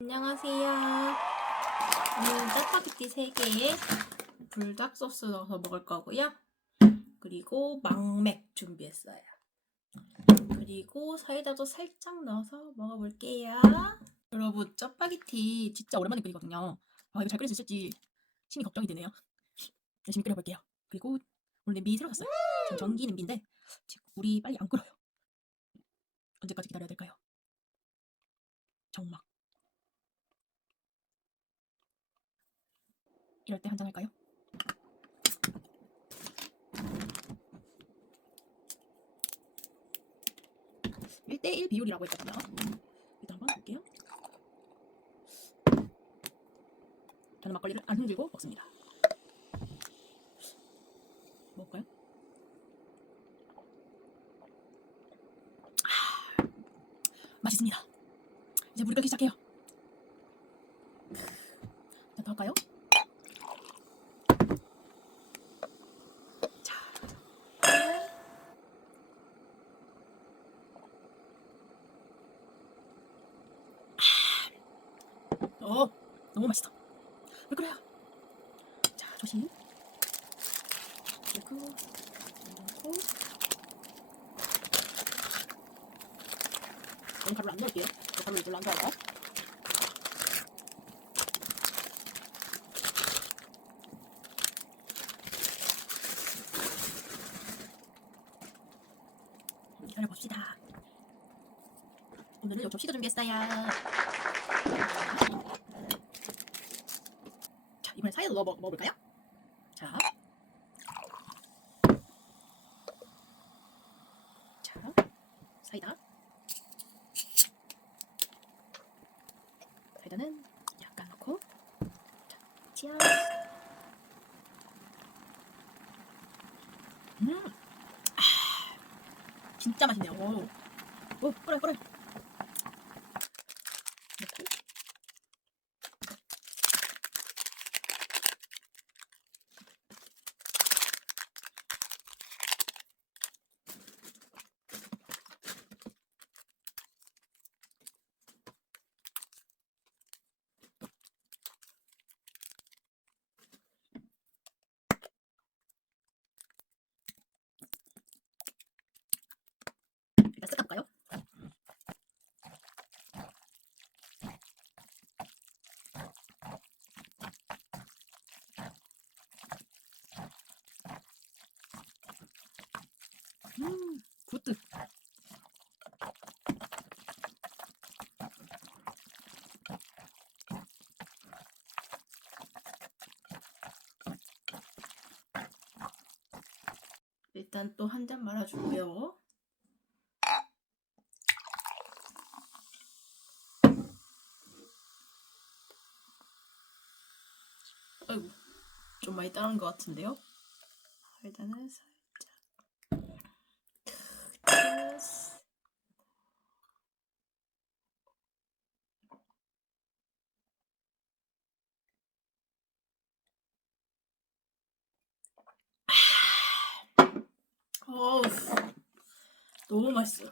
안녕하세요. 오늘은 짜파게티 3개에 불닭 소스 넣어서 먹을 거고요. 그리고 망맥 준비했어요. 그리고 사이다도 살짝 넣어서 먹어볼게요. 여러분, 짜파게티 진짜 오랜만에 끓이거든요. 이거 잘 끓일 수 있을지 심히 걱정이 되네요. 열심히 끓여볼게요. 그리고 오늘 냄비 새로 샀어요. 전 전기 냄비인데 지금 물이 빨리 안 끓어요. 언제까지 기다려야 될까요? 정막. 이럴 때 한잔 할까요? 1대1 비율이라고 했거든요. 일단 한번 볼게요. 저는 막걸리를 안 흔들고 먹습니다. 먹을까요? 맛있습니다. 이제 물이 끓기 시작해요. 자, 더 할까요? 자, 너무 맛있어. 물 끓어요. 자, 조심. 그리고 넣고 저는 가루를 안 넣을게요. 가루를 별로 안 좋아해서. 기다려봅시다. 오늘은 요점시도 준비했어요. 자, 이번엔 사이다 넣어 먹어볼까요? 자, 사이다. 사이다는 약간 넣고, 자, 치아. 진짜 맛있네요. 오, 끓어요. 넣고. 일단 쓱 가볼까요? 굿드. 일단 또 한 잔 말아주고요. 아이고, 좀 많이 따른 것 같은데요? 일단은 살짝. 어우, 너무 맛있어요.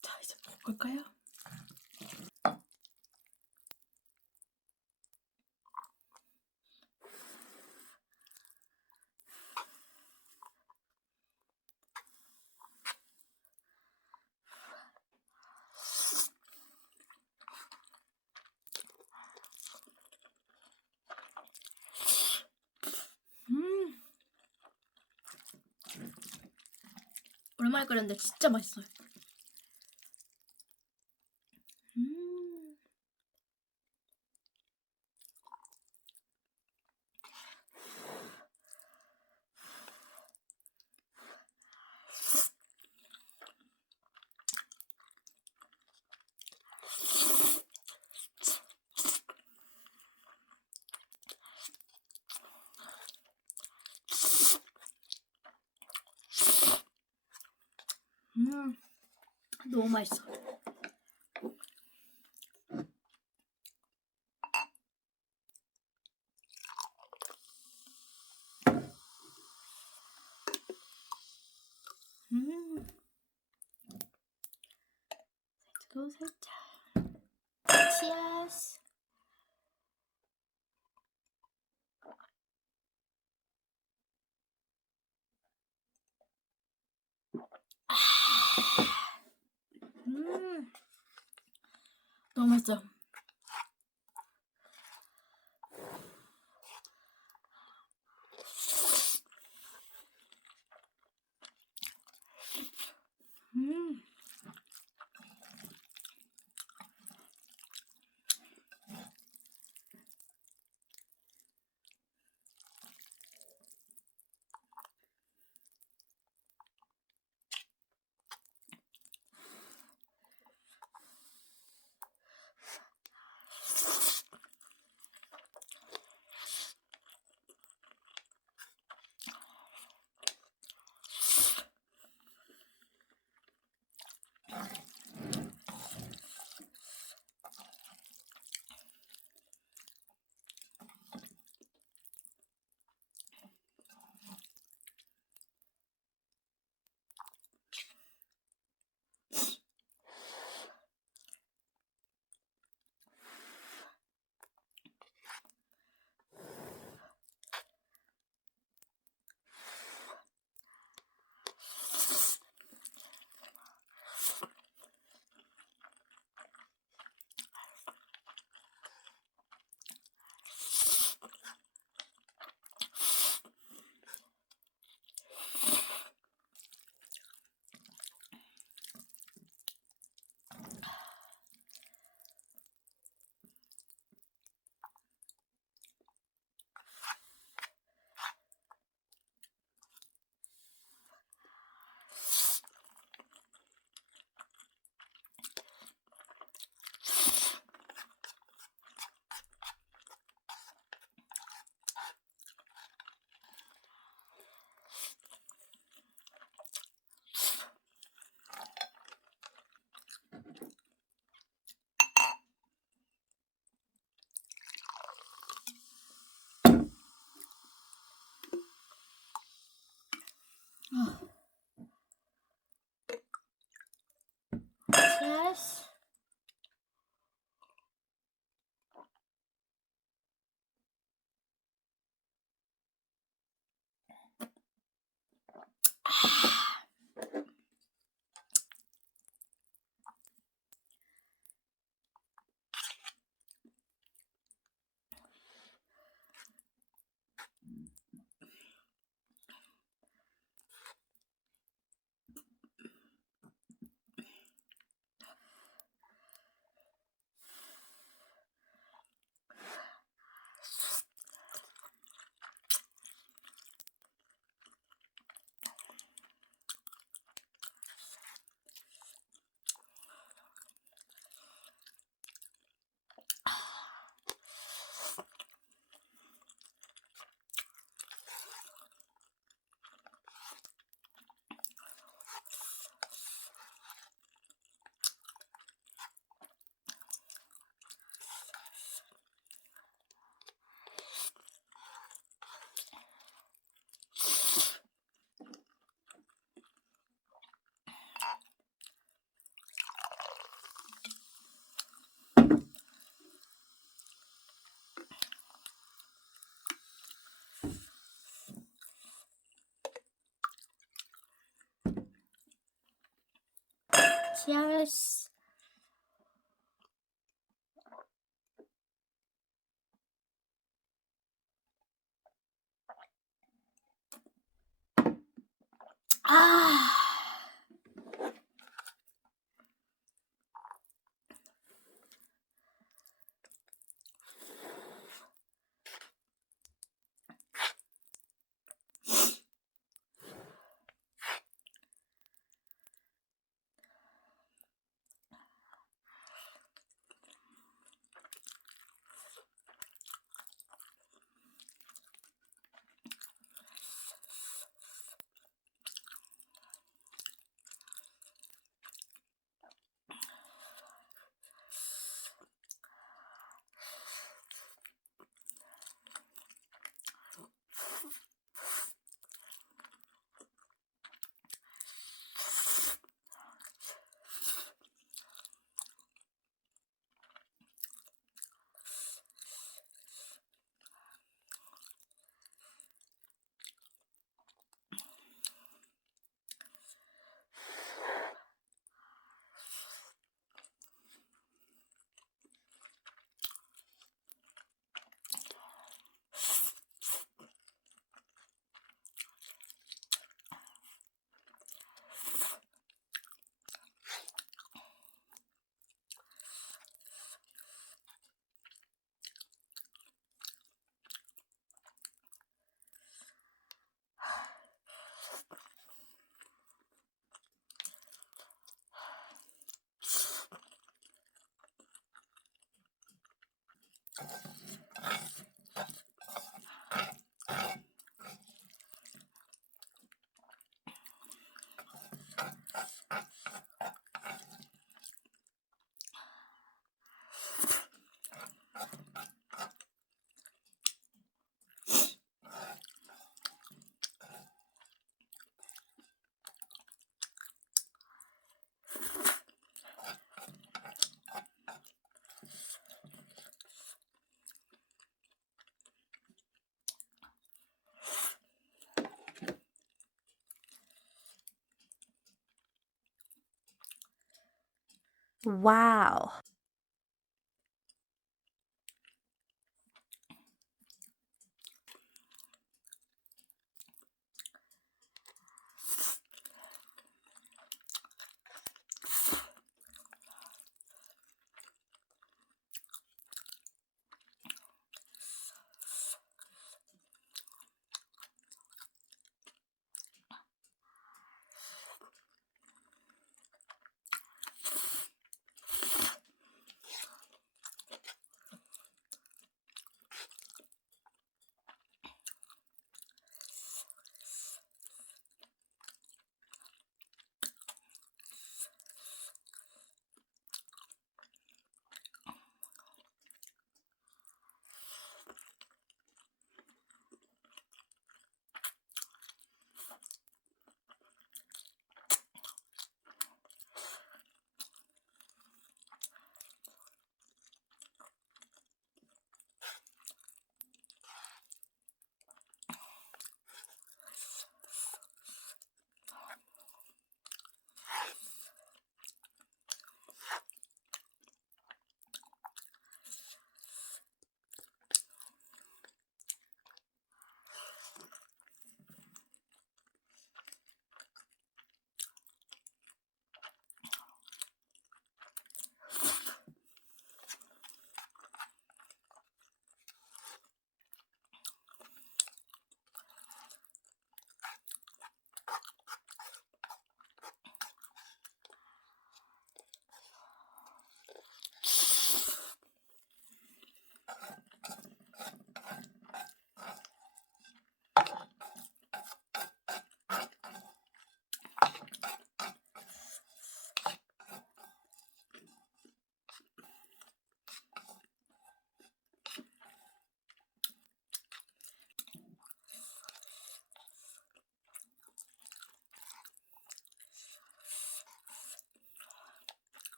자, 이제 먹을까요? 오랜만에 끓였는데 진짜 맛있어요. 너무 맛있어. 살짝. 치아스. 너무 맛있어. 치아스. Cheers. Wow.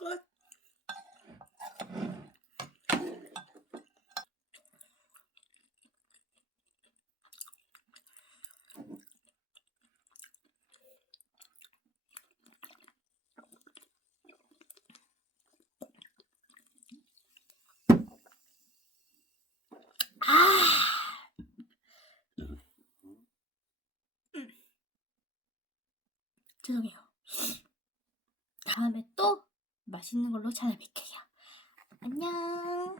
끝. 죄송해요. 다음에 또 맛있는 걸로 찾아뵐게요. 안녕.